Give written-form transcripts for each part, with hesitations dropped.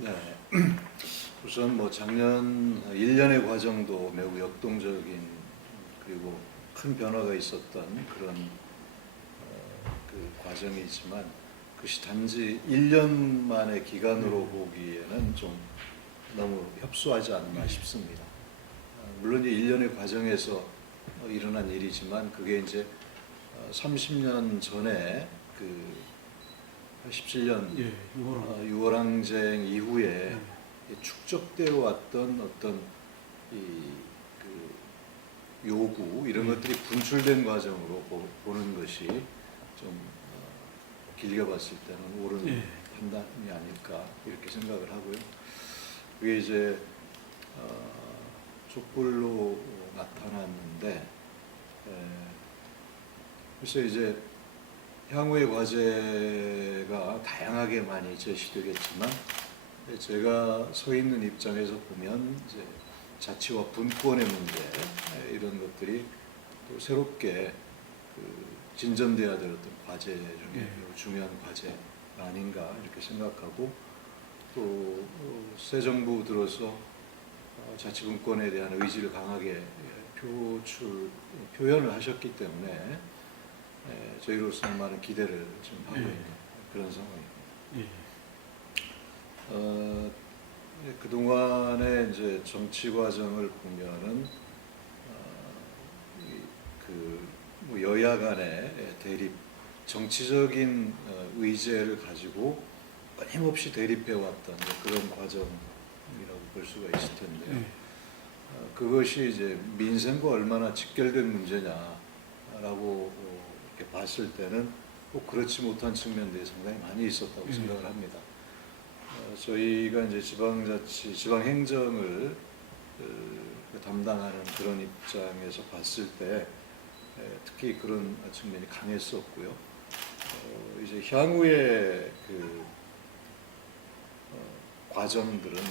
네. 우선 뭐 작년 1년의 과정도 매우 역동적인 그리고 큰 변화가 있었던 그런 그 과정이지만 그것이 단지 1년만의 기간으로 보기에는 좀 너무 협소하지 않나 싶습니다. 물론 이제 1년의 과정에서 일어난 일이지만 그게 이제 30년 전에 그 87년 예, 6월 항쟁 이후에 축적되어 왔던 어떤 그 요구 이런 것들이 분출된 과정으로 보는 것이 좀 길게 봤을 때는 옳은 판단이 아닐까 이렇게 생각을 하고요. 그게 이제 촛불로 나타났는데 그래서 이제 향후의 과제가 다양하게 많이 제시되겠지만 제가 서 있는 입장에서 보면 이제 자치와 분권의 문제 이런 것들이 또 새롭게 그 진전돼야 될 어떤 과제 중에 매우 중요한 과제가 아닌가 이렇게 생각하고 또 새 정부 들어서 자치분권에 대한 의지를 강하게 표현을 하셨기 때문에 저희로서는 많은 기대를 지금 하고 있는 그런 상황입니다. 그동안의 이제 정치 과정을 보면은 뭐 여야 간의 대립, 정치적인 의제를 가지고 끊임없이 대립해왔던 그런 과정이라고 볼 수가 있을 텐데요. 그것이 이제 민생과 얼마나 직결된 문제냐라고 이렇게 봤을 때는 꼭 그렇지 못한 측면들이 상당히 많이 있었다고 생각을 합니다. 저희가 이제 지방자치, 지방행정을 담당하는 그런 입장에서 봤을 때 특히 그런 측면이 강했었고요. 이제 향후의 그 과정들은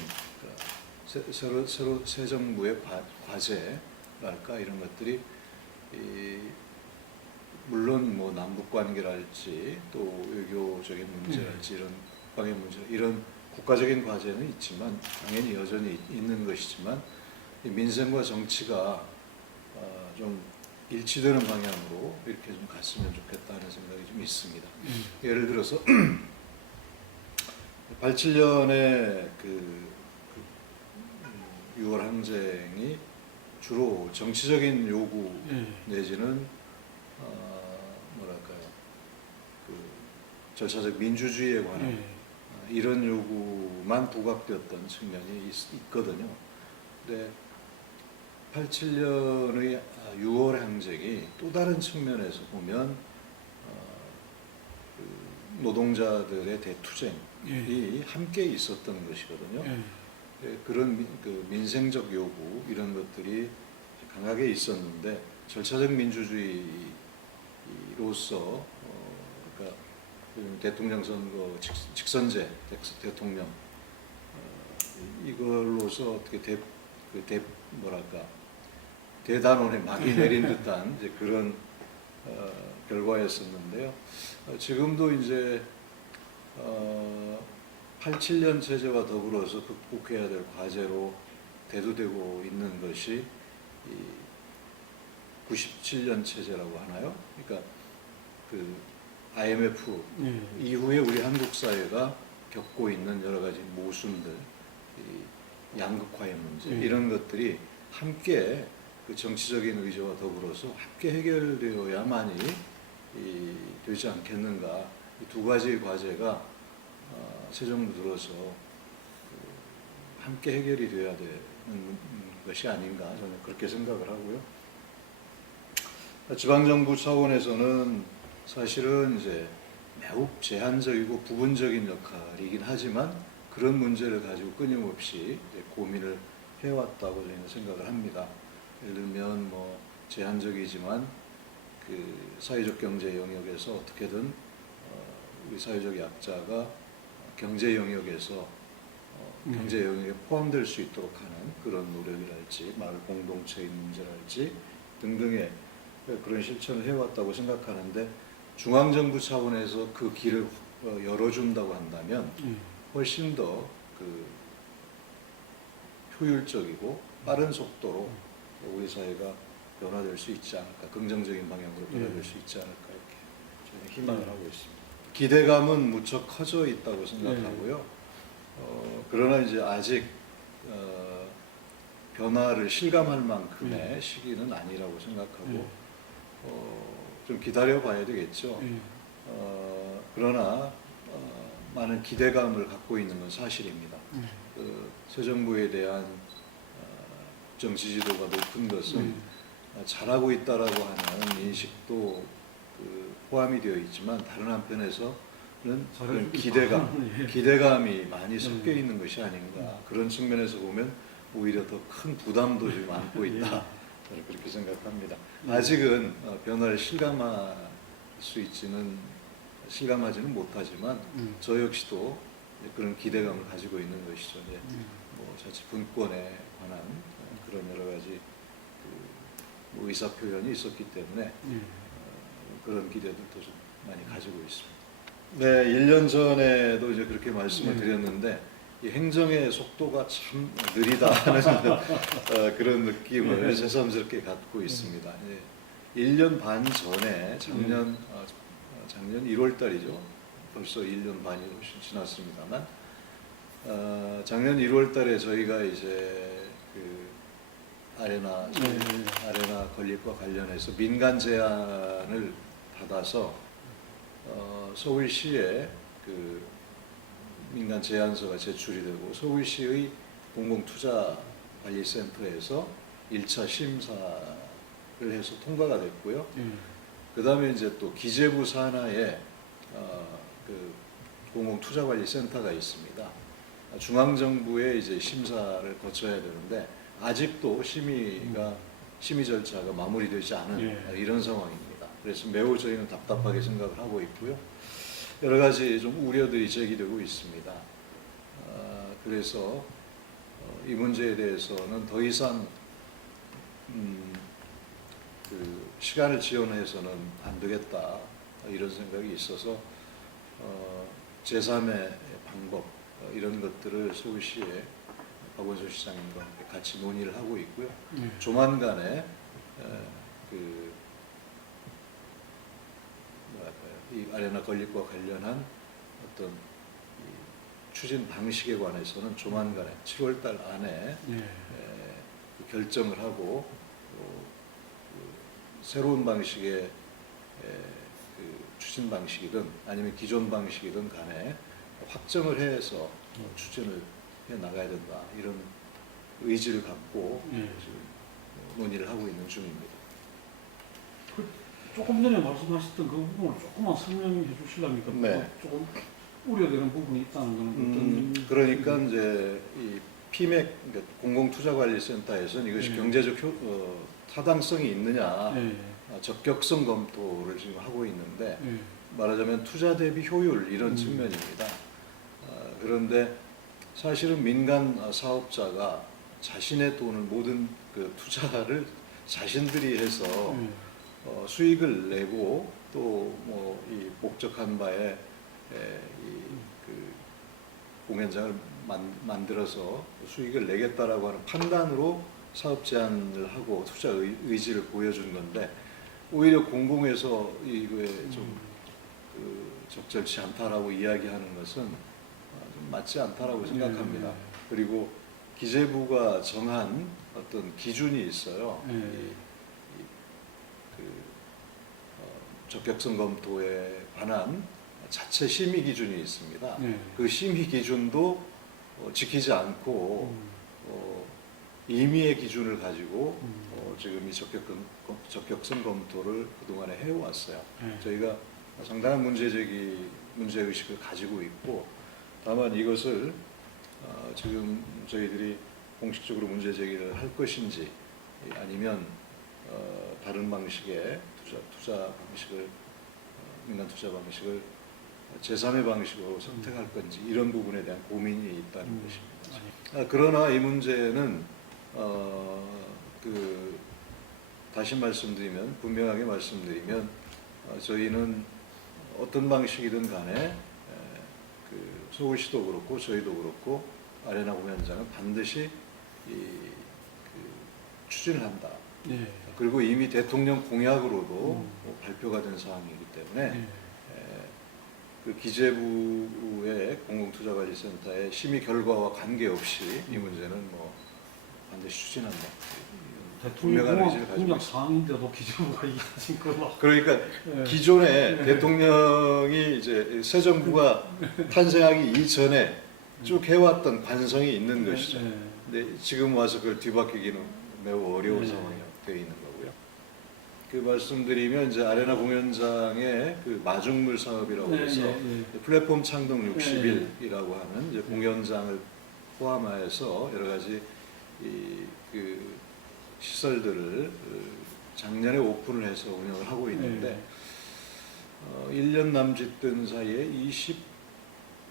새로 새 정부의 과제랄까 이런 것들이 물론 뭐 남북 관계랄지 또 외교적인 문제랄지 이런 국방의 문제 이런 국가적인 과제는 있지만 당연히 여전히 있는 것이지만 민생과 정치가 좀 일치되는 방향으로 이렇게 좀 갔으면 좋겠다는 생각이 좀 있습니다. 예를 들어서 87년에 그 6월 항쟁이 주로 정치적인 요구 내지는 뭐랄까요 그 절차적 민주주의에 관한 이런 요구만 부각되었던 측면이 있거든요. 근데 87년의 6월 항쟁이 또 다른 측면에서 보면 그 노동자들의 대투쟁이 함께 있었던 것이거든요. 그런 그 민생적 요구 이런 것들이 강하게 있었는데 절차적 민주주의로서 그러니까 대통령 선거 직선제 대통령 이걸로서 어떻게 뭐랄까 대단원의 막이 내린 듯한 이제 그런 결과였었는데요. 지금도 이제 87년 체제와 더불어서 극복해야 될 과제로 대두되고 있는 것이 이 97년 체제라고 하나요? 그러니까 그 IMF 이후에 우리 한국 사회가 겪고 있는 여러 가지 모순들, 양극화의 문제 이런 것들이 함께 그 정치적인 의지와 더불어서 함께 해결되어야만이 되지 않겠는가. 이 두 가지의 과제가 새 정부 들어서 함께 해결이 돼야 되는 것이 아닌가 저는 그렇게 생각을 하고요. 지방정부 차원에서는 사실은 이제 매우 제한적이고 부분적인 역할이긴 하지만 그런 문제를 가지고 끊임없이 이제 고민을 해왔다고 저희는 생각을 합니다. 예를 들면 뭐 제한적이지만 그 사회적 경제 영역에서 어떻게든 우리 사회적 약자가 경제 영역에서 경제 영역에 포함될 수 있도록 하는 그런 노력이랄지 마을 공동체의 문제랄지 등등의 그런 실천을 해왔다고 생각하는데 중앙정부 차원에서 그 길을 열어준다고 한다면 훨씬 더 그 효율적이고 빠른 속도로 우리 사회가 변화될 수 있지 않을까, 긍정적인 방향으로 변화될 수 있지 않을까 이렇게 저는 희망을 하고 있습니다. 기대감은 무척 커져 있다고 생각하고요. 그러나 이제 아직 변화를 실감할 만큼의 시기는 아니라고 생각하고 좀 기다려 봐야 되겠죠. 그러나 많은 기대감을 갖고 있는 건 사실입니다. 새 정부에 대한 국정 지지도가 높은 것은 잘하고 있다라고 하는 인식도 포함이 되어 있지만 다른 한편에서는 그런 기대감이 많이 섞여 있는 것이 아닌가, 그런 측면에서 보면 오히려 더 큰 부담도 지금 안고 있다. 저는 그렇게 생각합니다. 아직은 변화를 실감하지는 못하지만 저 역시도 그런 기대감을 가지고 있는 것이죠. 뭐 자칫 분권에 관한 그런 여러 가지 뭐 의사 표현이 있었기 때문에 그런 기대들도 좀 많이 가지고 있습니다. 네, 1년 전에도 이제 그렇게 말씀을 드렸는데 이 행정의 속도가 참 느리다 하는 그런 느낌을 새삼스럽게 갖고 있습니다. 1년 반 전에 작년 1월 달이죠. 벌써 1년 반이 지났습니다만 작년 1월 달에 저희가 이제 그 아레나 건립과 관련해서 민간 제안을 받아서 서울시에 그 민간 제안서가 제출이 되고 서울시의 공공투자관리센터에서 1차 심사를 해서 통과가 됐고요. 그 다음에 이제 또 기재부 산하에 그 공공투자관리센터가 있습니다. 중앙정부의 이제 심사를 거쳐야 되는데 아직도 심의 절차가 마무리되지 않은 이런 상황입니다. 그래서 매우 저희는 답답하게 생각을 하고 있고요. 여러 가지 좀 우려들이 제기되고 있습니다. 그래서 이 문제에 대해서는 더 이상 그 시간을 지연해서는 안 되겠다 이런 생각이 있어서 제3의 방법 이런 것들을 서울시에 박원순 시장님과 함께 같이 논의를 하고 있고요. 조만간에 이 아레나 건립과 관련한 어떤 추진 방식에 관해서는 조만간에 7월달 안에 결정을 하고 새로운 방식의 추진 방식이든 아니면 기존 방식이든 간에 확정을 해서 추진을 해 나가야 된다 이런 의지를 갖고 지금 논의를 하고 있는 중입니다. 조금 전에 말씀하셨던 그 부분을 조금만 설명해 주실랍니까? 네. 조금 우려되는 부분이 있다는 거는 그러니까 이제 이 피맥 공공투자관리센터에서는 이것이 경제적 타당성이 있느냐 적격성 검토를 지금 하고 있는데 말하자면 투자 대비 효율 이런 측면입니다. 그런데 사실은 민간 사업자가 자신의 돈을 모든 그 투자를 자신들이 해서 수익을 내고 또 뭐 이 목적한 바에 그 공연장을 만들어서 수익을 내겠다라고 하는 판단으로 사업 제안을 하고 투자 의지를 보여준 건데 오히려 공공에서 이거에 좀 적절치 않다라고 이야기하는 것은 좀 맞지 않다라고 생각합니다. 그리고 기재부가 정한 어떤 기준이 있어요. 적격성 검토에 관한 자체 심의 기준이 있습니다. 그 심의 기준도 지키지 않고 임의의 기준을 가지고 지금 이 적격성 검토를 그동안에 해왔어요. 저희가 상당한 문제의식을 가지고 있고 다만 이것을 지금 저희들이 공식적으로 문제 제기를 할 것인지 아니면 다른 방식의 투자 방식을 민간 투자 방식을 제3의 방식으로 선택할 건지 이런 부분에 대한 고민이 있다는 것입니다. 그러나 이 문제는 다시 말씀드리면 분명하게 말씀드리면 저희는 어떤 방식이든 간에 서울시도 그렇고 저희도 그렇고 아레나 공연장은 반드시 추진을 한다. 네. 그리고 이미 대통령 공약으로도 뭐 발표가 된 사항이기 때문에 네. 그 기재부의 공공투자관리센터의 심의 결과와 관계없이 이 문제는 뭐 반드시 추진한다. 대통령 분명한 의지를 가지고 공약 있습니다. 사항인데도 기재부가 이긴 거 그러니까 네. 기존에 네. 대통령이 이제 새 정부가 탄생하기 이전에 쭉 해왔던 관성이 있는 것이죠. 네. 근데 지금 와서 그걸 뒤바뀌기는 매우 어려운 네. 상황이 되어 있는 거고요. 그 말씀드리면 이제 아레나 공연장의 그 마중물 사업이라고 네, 해서 네, 플랫폼 창동 60일이라고 하는 이제 공연장을 포함하여서 여러 가지 그 시설들을 작년에 오픈을 해서 운영을 하고 있는데 1년 남짓 된 사이에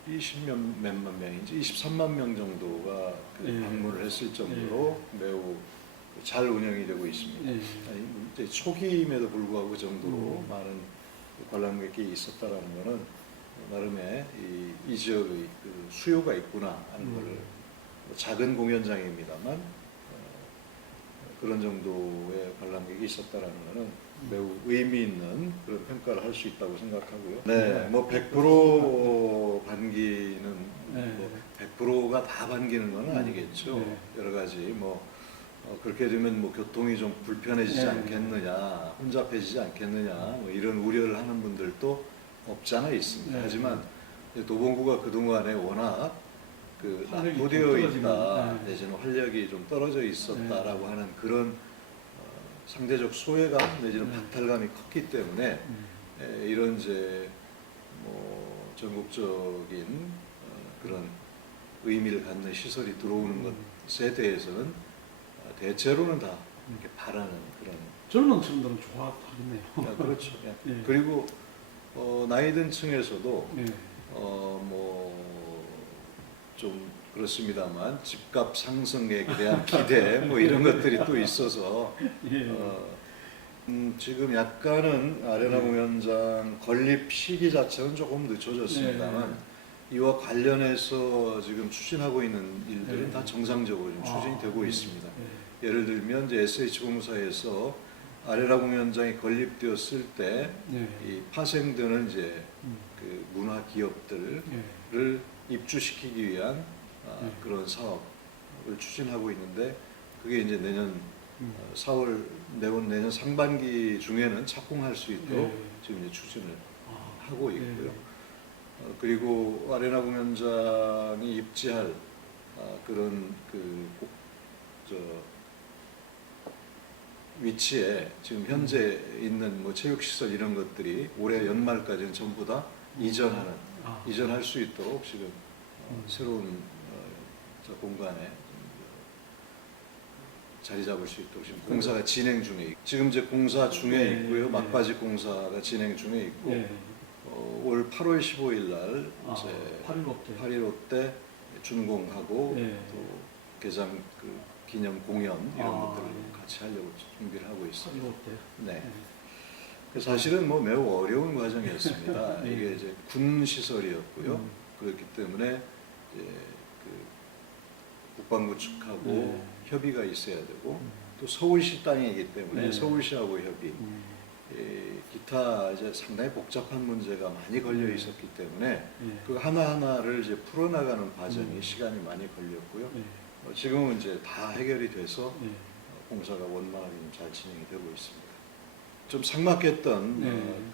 20몇만 명인지 23만 명 정도가 그 네. 방문을 했을 정도로 매우 잘 운영이 되고 있습니다. 네. 아니, 이제 초기임에도 불구하고 그 정도로 많은 관람객이 있었다라는 것은 나름의 이 지역의 그 수요가 있구나 하는 것을 작은 공연장입니다만 그런 정도의 관람객이 있었다라는 것은 매우 의미 있는 그런 평가를 할 수 있다고 생각하고요. 네, 뭐 100% 반기는 뭐 100%가 다 반기는 건 아니겠죠. 네. 여러 가지 뭐 그렇게 되면 뭐 교통이 좀 불편해지지 네. 않겠느냐, 혼잡해지지 않겠느냐, 뭐 이런 우려를 하는 분들도 없지 않아 있습니다. 네. 하지만 도봉구가 그 동안에 워낙 그 활력이 낙후되어 좀 있다, 떨어지는, 네. 내지는 활력이 좀 떨어져 있었다라고 하는 그런 상대적 소외감 내지는 박탈감이 컸기 때문에 이런 이제 뭐 전국적인 그런 의미를 갖는 시설이 들어오는 것에 대해서는 대체로는 다 이렇게 바라는 그런. 젊은 층들은 좋아하겠네요. 그렇죠. 예. 네. 그리고 나이 든 층에서도 네. 뭐 좀 그렇습니다만 집값 상승에 대한 기대 뭐 이런 것들이 또 있어서 예. 지금 약간은 아레나 공연장 건립 시기 자체는 조금 늦춰졌습니다만 이와 관련해서 지금 추진하고 있는 일들은 네. 다 정상적으로 좀 추진이 되고 있습니다. 네. 예를 들면 이제 SH공사에서 아레나 공연장이 건립되었을 때 네. 이 파생되는 이제 그 문화 기업들을 네. 입주시키기 위한 그런 사업을 추진하고 있는데 그게 이제 내년 4월 내년 상반기 중에는 착공할 수 있도록 지금 이제 추진을 하고 있고요. 그리고 아레나 공연장이 입지할 그런 저 위치에 지금 현재 있는 뭐 체육시설 이런 것들이 올해 연말까지는 전부 다 이전할 수 있도록 지금 새로운 저 공간에 자리 잡을 수 있도록 지금 공사가 진행 중에 있고 지금 이제 공사 중에 있고요. 막바지 공사가 진행 중에 있고 올 8월 15일 날 이제 8.15 때 준공하고 또 개장 그 기념 공연 이런 것들을 같이 하려고 준비를 하고 있습니다. 네. 사실은 뭐 매우 어려운 과정이었습니다. 이게 이제 군 시설이었고요. 그렇기 때문에 이제 그 국방부 측하고 협의가 있어야 되고 또 서울시 땅이기 때문에 서울시하고 협의, 기타 이제 상당히 복잡한 문제가 많이 걸려 있었기 때문에 그 하나하나를 이제 풀어나가는 과정이 시간이 많이 걸렸고요. 지금은 이제 다 해결이 돼서 공사가 원만하게 잘 진행이 되고 있습니다. 좀 삭막했던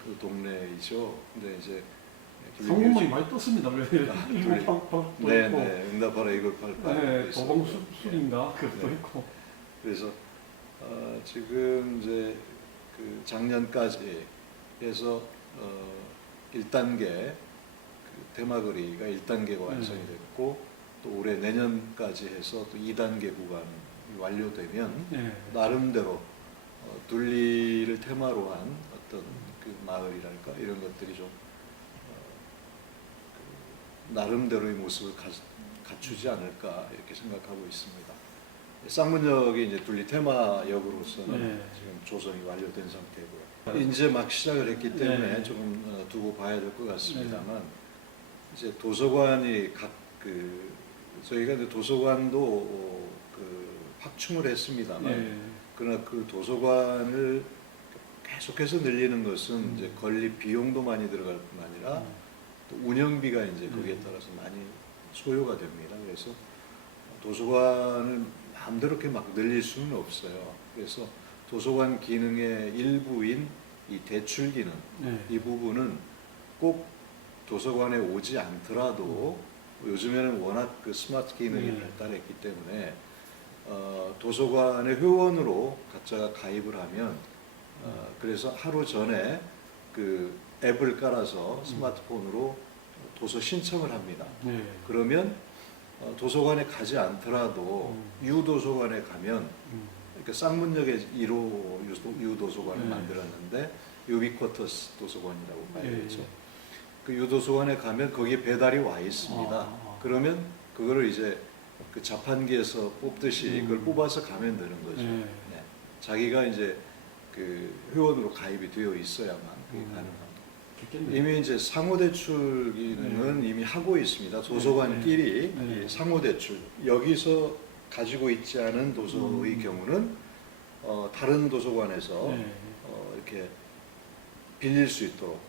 그 동네이죠. 근데 이제 상공문이 많이 떴습니다. 네, 응답하라 1988. 도봉술인가 그것도 있고. 그래서 지금 이제 그 작년까지 해서 1단계 그 테마거리가 1단계가 완성이 됐고 또 올해 내년까지 해서 또 2단계 구간이 완료되면 나름대로 둘리를 테마로 한 어떤 그 마을이랄까 이런 것들이 좀 나름대로의 모습을 갖추지 않을까 이렇게 생각하고 있습니다. 쌍문역이 이제 둘리 테마역으로서는 지금 조성이 완료된 상태고요. 이제 막 시작을 했기 때문에 조금 두고 봐야 될 것 같습니다만 이제 도서관이 저희가 이제 도서관도 그 확충을 했습니다만 예. 그러나 그 도서관을 계속해서 늘리는 것은 이제 건립 비용도 많이 들어갈 뿐 아니라 또 운영비가 이제 거기에 따라서 많이 소요가 됩니다. 그래서 도서관을 마음대로 이렇게 막 늘릴 수는 없어요. 그래서 도서관 기능의 일부인 이 대출 기능, 예. 이 부분은 꼭 도서관에 오지 않더라도 요즘에는 워낙 그 스마트 기능이 발달했기 때문에 도서관의 회원으로 각자가 가입을 하면 그래서 하루 전에 그 앱을 깔아서 스마트폰으로 도서 신청을 합니다. 예. 그러면 도서관에 가지 않더라도 유도서관에 가면 그러니까 쌍문역에 1호 유도서관을 만들었는데 유비쿼터스 도서관이라고 봐야겠죠. 그 유도서관에 가면 거기에 배달이 와 있습니다. 그러면 그거를 이제 그 자판기에서 뽑듯이 그걸 뽑아서 가면 되는 거죠. 네. 자기가 이제 그 회원으로 가입이 되어 있어야만 그게 가능합니다. 좋겠네요. 이미 이제 상호대출 기능은 이미 하고 있습니다. 도서관끼리 이 상호대출 여기서 가지고 있지 않은 도서의 경우는 다른 도서관에서 이렇게 빌릴 수 있도록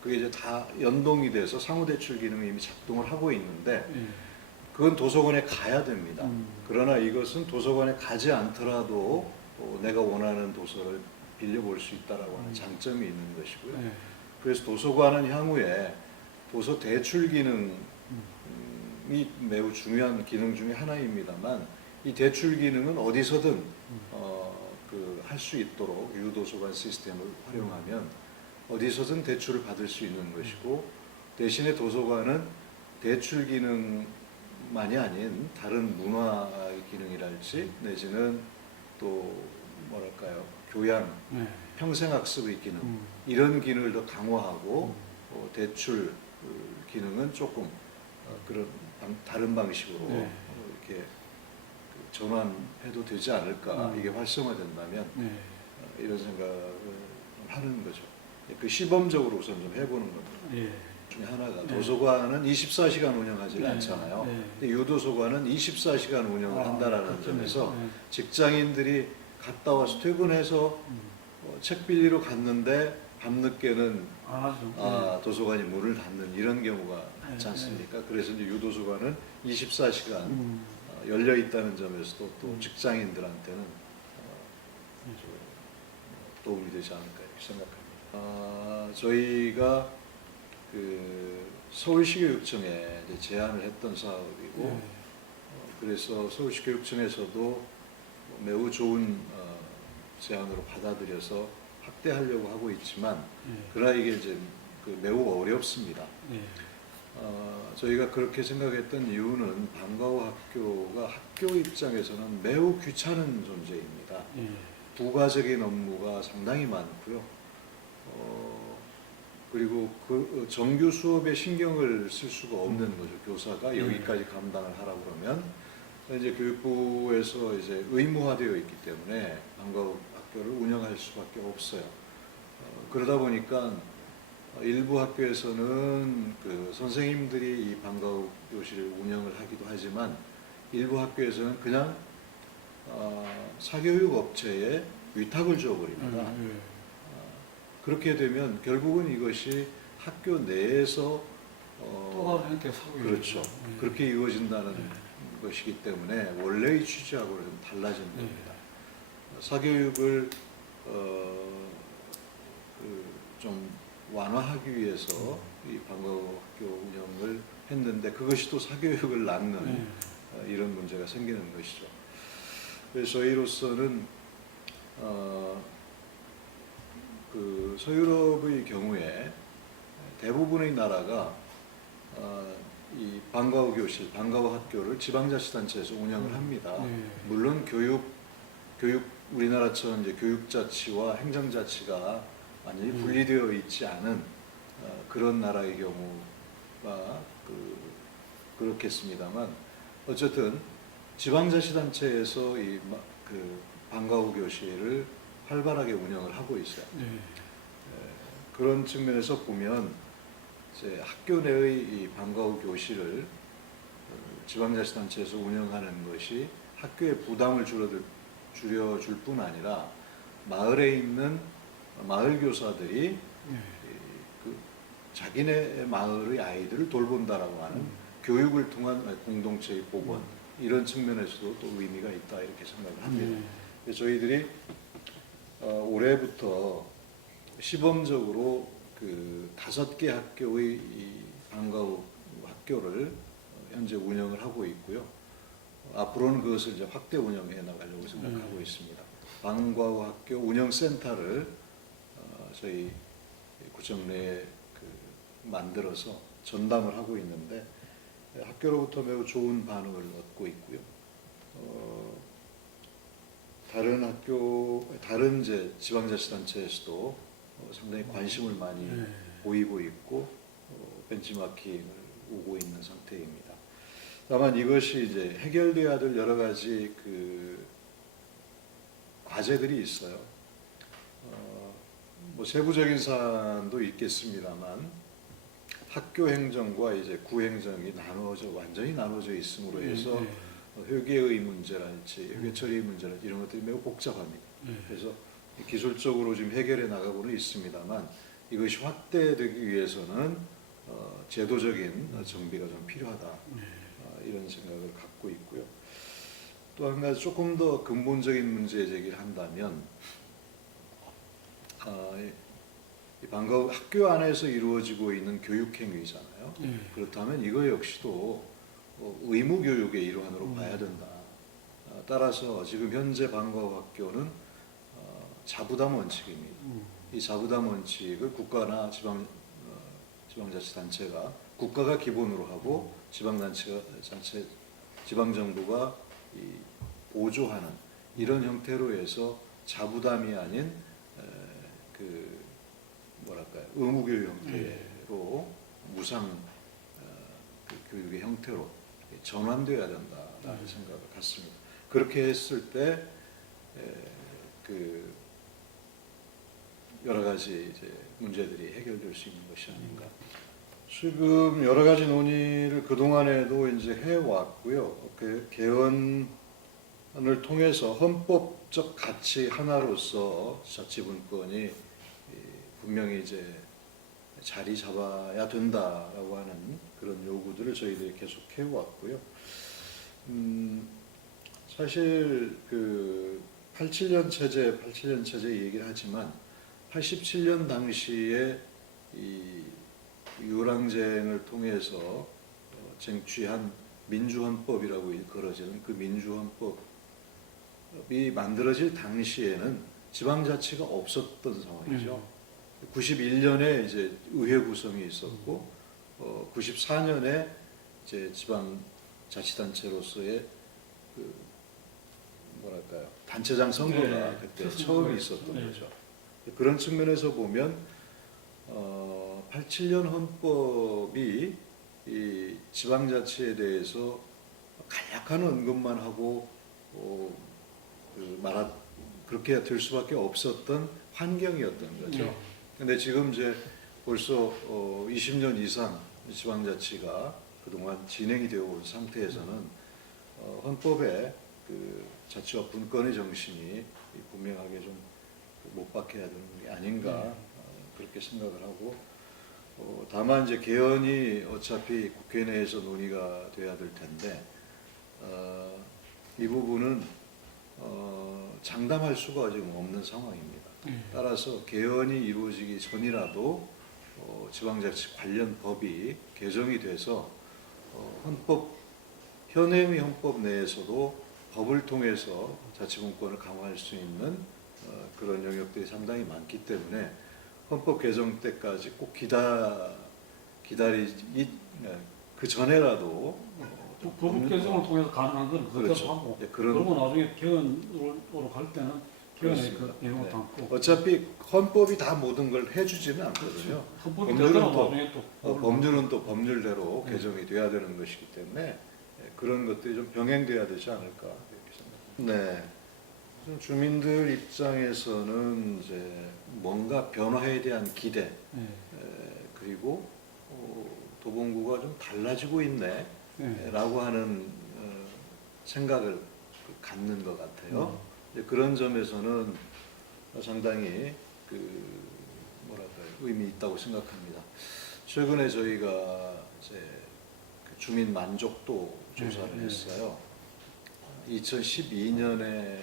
그게 이제 다 연동이 돼서 상호대출 기능이 이미 작동을 하고 있는데 그건 도서관에 가야 됩니다. 그러나 이것은 도서관에 가지 않더라도 내가 원하는 도서를 빌려볼 수 있다라고 하는 장점이 있는 것이고요. 그래서 도서관은 향후에 도서 대출 기능이 매우 중요한 기능 중에 하나입니다만 이 대출 기능은 어디서든 할 수 있도록 유도서관 시스템을 활용하면 어디서든 대출을 받을 수 있는 것이고 대신에 도서관은 대출 기능만이 아닌 다른 문화 기능이랄지 내지는 또 뭐랄까요 교양, 평생학습의 기능 이런 기능을 더 강화하고 대출 기능은 조금 그런 다른 방식으로 이렇게 전환해도 되지 않을까 이게 활성화된다면 이런 생각을 하는 거죠. 그 시범적으로 우선 좀 해보는 겁니다. 중에 하나가 도서관은 24시간 운영하지 않잖아요. 근데 유도서관은 24시간 운영을 한다라는 점에서 직장인들이 갔다 와서 퇴근해서 책 빌리러 갔는데 밤늦게는 도서관이 문을 닫는 이런 경우가 많지 않습니까? 그래서 이제 유도서관은 24시간 열려 있다는 점에서도 또 직장인들한테는 도움이 되지 않을까 이렇게 생각합니다. 저희가 그 서울시 교육청에 이제 제안을 했던 사업이고 그래서 서울시 교육청에서도 매우 좋은 제안으로 받아들여서 확대하려고 하고 있지만 그러나 이게 이제 매우 어렵습니다. 저희가 그렇게 생각했던 이유는 방과후 학교가 학교 입장에서는 매우 귀찮은 존재입니다. 부가적인 업무가 상당히 많고요. 그리고 그 정규 수업에 신경을 쓸 수가 없는 거죠. 교사가 여기까지 감당을 하라고 그러면 이제 교육부에서 이제 의무화되어 있기 때문에 방과후 학교를 운영할 수밖에 없어요. 그러다 보니까 일부 학교에서는 그 선생님들이 이 방과후 교실을 운영을 하기도 하지만 일부 학교에서는 그냥 사교육 업체에 위탁을 줘버립니다. 그렇게 되면 결국은 이것이 학교 내에서 또 다른 형태의 사고예요. 그렇죠. 그렇게 이루어진다는 것이기 때문에 원래의 취지하고는 좀 달라지는 겁니다. 사교육을 좀 완화하기 위해서 이 방과후 학교 운영을 했는데 그것이 또 사교육을 낳는 이런 문제가 생기는 것이죠. 그래서 저희로서는 그 서유럽의 경우에 대부분의 나라가 이 방과후 교실, 방과후 학교를 지방자치단체에서 운영을 합니다. 물론 교육 우리나라처럼 이제 교육자치와 행정자치가 완전히 분리되어 있지 않은 그런 나라의 경우가 그렇겠습니다만 어쨌든 지방자치단체에서 그 방과후 교실을 활발하게 운영을 하고 있어요. 그런 측면에서 보면 이제 학교 내의 이 방과후 교실을 지방자치단체에서 운영하는 것이 학교의 부담을 줄여줄 뿐 아니라 마을에 있는 마을 교사들이 예. 그 자기네 마을의 아이들을 돌본다라고 하는 교육을 통한 공동체의 복원 이런 측면에서도 또 의미가 있다 이렇게 생각을 합니다. 그래서 저희들이 올해부터 시범적으로 그 5개 학교의 이 방과후 학교를 현재 운영을 하고 있고요. 앞으로는 그것을 이제 확대 운영해 나가려고 생각하고 있습니다. 방과후 학교 운영센터를 저희 구청 내에 만들어서 전담을 하고 있는데 학교로부터 매우 좋은 반응을 얻고 있고요. 다른 이제 지방자치단체에서도 상당히 관심을 많이 보이고 있고 벤치마킹을 오고 있는 상태입니다. 다만 이것이 이제 해결돼야 될 여러 가지 그 과제들이 있어요. 뭐 세부적인 사안도 있겠습니다만 학교 행정과 이제 구 행정이 완전히 나눠져 있음으로 해서 회계의 문제랄지 회계 처리 문제랄지 이런 것들이 매우 복잡합니다. 그래서 기술적으로 지금 해결해 나가고는 있습니다만 이것이 확대되기 위해서는 제도적인 정비가 좀 필요하다 이런 생각을 갖고 있고요. 또 한 가지 조금 더 근본적인 문제 제기를 한다면 이 방과후 학교 안에서 이루어지고 있는 교육행위잖아요. 그렇다면 이거 역시도 의무 교육의 일환으로 봐야 된다. 따라서 지금 현재 방과후 학교는 자부담 원칙입니다. 이 자부담 원칙을 국가나 지방자치단체가 국가가 기본으로 하고 지방정부가 보조하는 이런 형태로 해서 자부담이 아닌 의무교육 형태로 무상 교육의 형태로 전환되어야 된다라는 생각을 갖습니다. 그렇게 했을 때 여러 가지 이제 문제들이 해결될 수 있는 것이 아닌가. 지금 여러 가지 논의를 그 동안에도 이제 해왔고요. 그 개헌을 통해서 헌법적 가치 하나로서 자치분권이 분명히 이제 자리 잡아야 된다라고 하는 그런 요구들을 저희들이 계속 해왔고요. 사실 그 87년 체제 얘기를 하지만 87년 당시에 이 유랑쟁을 통해서 쟁취한 민주헌법이라고 일컬어지는 그 민주헌법이 만들어질 당시에는 지방자치가 없었던 상황이죠. 91년에 이제 의회 구성이 있었고, 94년에 이제 지방자치단체로서의 단체장 선거가 그때 처음 있었던 거죠. 그런 측면에서 보면 87년 헌법이 이 지방자치에 대해서 간략한 언급만 하고 그렇게 될 수밖에 없었던 환경이었던 거죠. 근데 지금 이제 벌써 20년 이상 지방자치가 그동안 진행이 되어 온 상태에서는 헌법에 그 자치와 분권의 정신이 분명하게 좀 못 박혀야 되는 게 아닌가 그렇게 생각을 하고 다만 이제 개헌이 어차피 국회 내에서 논의가 돼야 될 텐데 이 부분은 장담할 수가 지금 없는 상황입니다. 따라서 개헌이 이루어지기 전이라도 지방자치 관련 법이 개정이 돼서 현행의 헌법 내에서도 법을 통해서 자치분권을 강화할 수 있는 그런 영역들이 상당히 많기 때문에 헌법 개정 때까지 꼭 그 전에라도 법 개정을 통해서 가능한 건 그대로 그렇죠. 하고 네, 그리고 나중에 개헌으로 갈 때는 개헌의 그 내용을 네. 담고 어차피 헌법이 다 모든 걸 해주지는 않거든요. 헌법이 되더라도 나중에 또 법률은 또 법률대로 개정이 돼야 되는 것이기 때문에 그런 것들이 좀 병행돼야 되지 않을까 이렇게 생각합니다. 네. 주민들 입장에서는 이제 뭔가 변화에 대한 기대 그리고 도봉구가 좀 달라지고 있네라고 하는 생각을 갖는 것 같아요. 이제 그런 점에서는 상당히 그 뭐랄까요, 의미 있다고 생각합니다. 최근에 저희가 이제 그 주민 만족도 조사를 했어요. 2012년에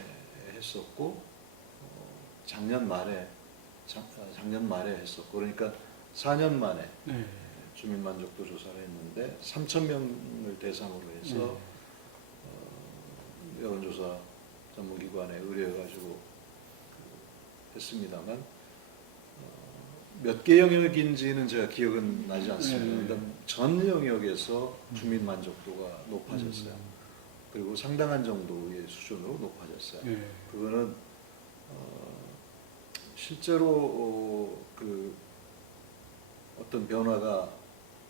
했었고 작년 말에 했었고, 그러니까 4년 만에 네. 주민 만족도 조사를 했는데 3,000명을 대상으로 해서 여론조사 전문기관에 의뢰해가지고 했습니다만 몇 개 영역인지는 제가 기억은 나지 않습니다. 그러니까 전 영역에서 주민 만족도가 높아졌어요. 그리고 상당한 정도의 수준으로 높아졌어요. 네. 그거는 실제로 그 어떤 변화가,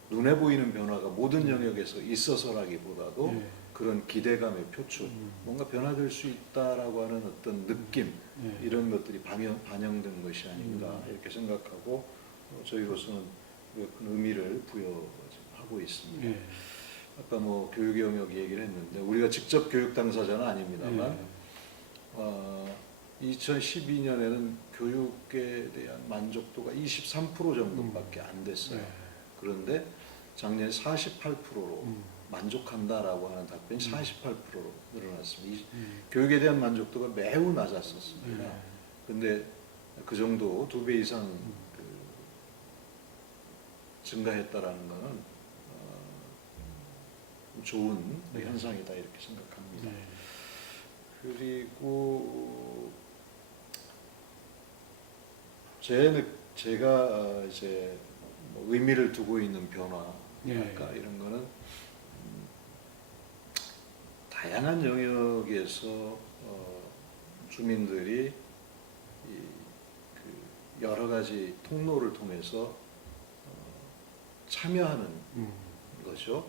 눈에 보이는 변화가 모든 영역에서 있어서라기보다도 네. 그런 기대감의 표출, 뭔가 변화될 수 있다라고 하는 어떤 느낌, 네. 이런 것들이 반영된 것이 아닌가 이렇게 생각하고 저희로서는 큰 의미를 부여하고 있습니다. 네. 아까 뭐 교육 영역 얘기를 했는데 우리가 직접 교육 당사자는 아닙니다만 2012년에는 교육에 대한 만족도가 23% 정도밖에 안 됐어요. 네. 그런데 작년에 48%로 만족한다라고 하는 답변이 48%로 늘어났습니다. 교육에 대한 만족도가 매우 낮았었습니다. 네. 근데 그 정도 2배 이상 그 증가했다라는 것은 좋은 현상이다 이렇게 생각합니다. 네. 그리고 제가 이제 뭐 의미를 두고 있는 변화랄까 이런 거는 다양한 영역에서 주민들이 그 여러 가지 통로를 통해서 참여하는 거죠.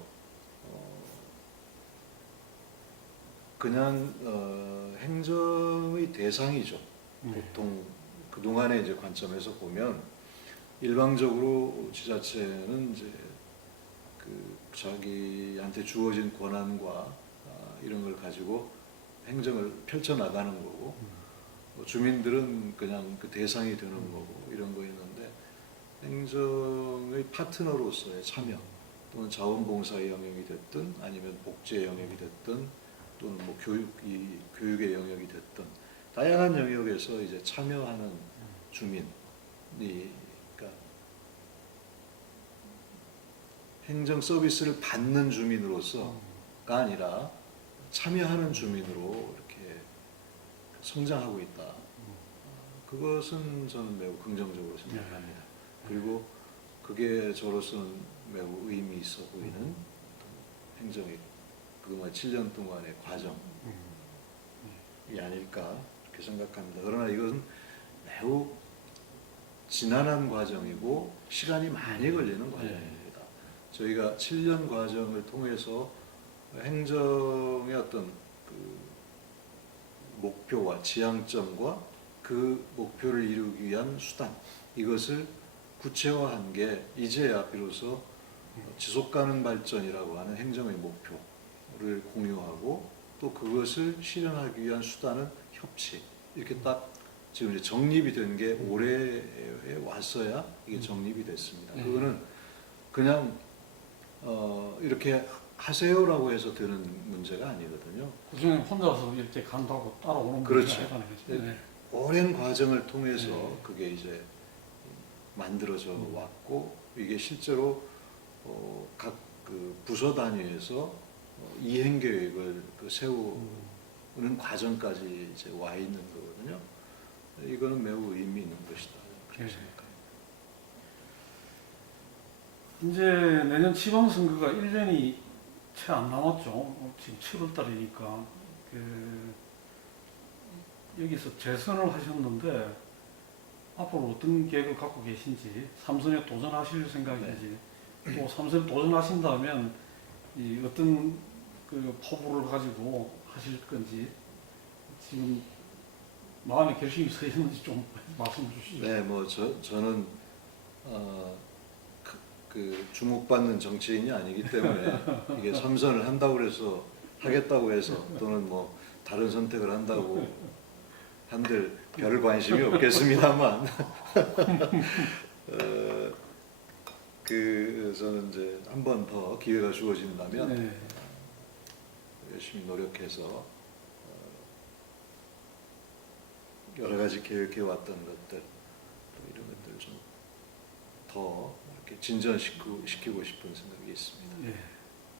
그냥 행정의 대상이죠. 보통 그동안의 이제 관점에서 보면 일방적으로 지자체는 이제 그 자기한테 주어진 권한과 이런 걸 가지고 행정을 펼쳐 나가는 거고 주민들은 그냥 그 대상이 되는 거고 이런 거였는데 행정의 파트너로서의 참여 또는 자원봉사의 영역이 됐든 아니면 복지의 영역이 됐든 또는 뭐 교육의 영역이 됐든 다양한 영역에서 이제 참여하는 주민이, 그러니까 행정 서비스를 받는 주민으로서가 아니라 참여하는 주민으로 이렇게 성장하고 있다. 그것은 저는 매우 긍정적으로 생각합니다. 그리고 그게 저로서는 매우 의미 있어 보이는 행정의 그동안 7년 동안의 과정이 아닐까 이렇게 생각합니다. 그러나 이것은 매우 지난한 과정이고 시간이 많이 걸리는 과정입니다. 저희가 7년 과정을 통해서 행정의 어떤 그 목표와 지향점과 그 목표를 이루기 위한 수단, 이것을 구체화한 게 이제야 비로소 지속가능 발전이라고 하는 행정의 목표를 공유하고 또 그것을 실현하기 위한 수단은 협치, 이렇게 딱 지금 이제 정립이 된 게 올해에 왔어야 이게 정립이 됐습니다. 그거는 그냥 이렇게 하세요라고 해서 되는 문제가 아니거든요. 그중에 혼자서 이렇게 간다고 따라오는 그렇죠. 문제가 아니라는 거죠. 네. 오랜 과정을 통해서 그게 이제 만들어져 왔고 이게 실제로 각 그 부서 단위에서 이행 계획을 세우는 과정까지 이제 와 있는 거거든요. 이거는 매우 의미 있는 것이다 그렇게 생각합니다. 이제 내년 지방선거가 1년이 채 안 남았죠. 지금 7월 달이니까. 여기서 재선을 하셨는데 앞으로 어떤 계획을 갖고 계신지, 삼선에 도전하실 생각인지, 또 삼선에 도전하신다면 어떤 그 포부를 가지고 하실 건지 지금 마음의 결심이 서 있는지 좀 말씀 주시죠. 네, 뭐 저는 그 주목받는 정치인이 아니기 때문에 이게 삼선을 한다고 해서 하겠다고 해서 또는 뭐 다른 선택을 한다고 한들 별 관심이 없겠습니다만 저는 이제 한 번 더 기회가 주어진다면 네. 열심히 노력해서 여러 가지 계획해왔던 것들 또 이런 것들 좀 더 이렇게 진전시키고 싶은 생각이 있습니다. 예.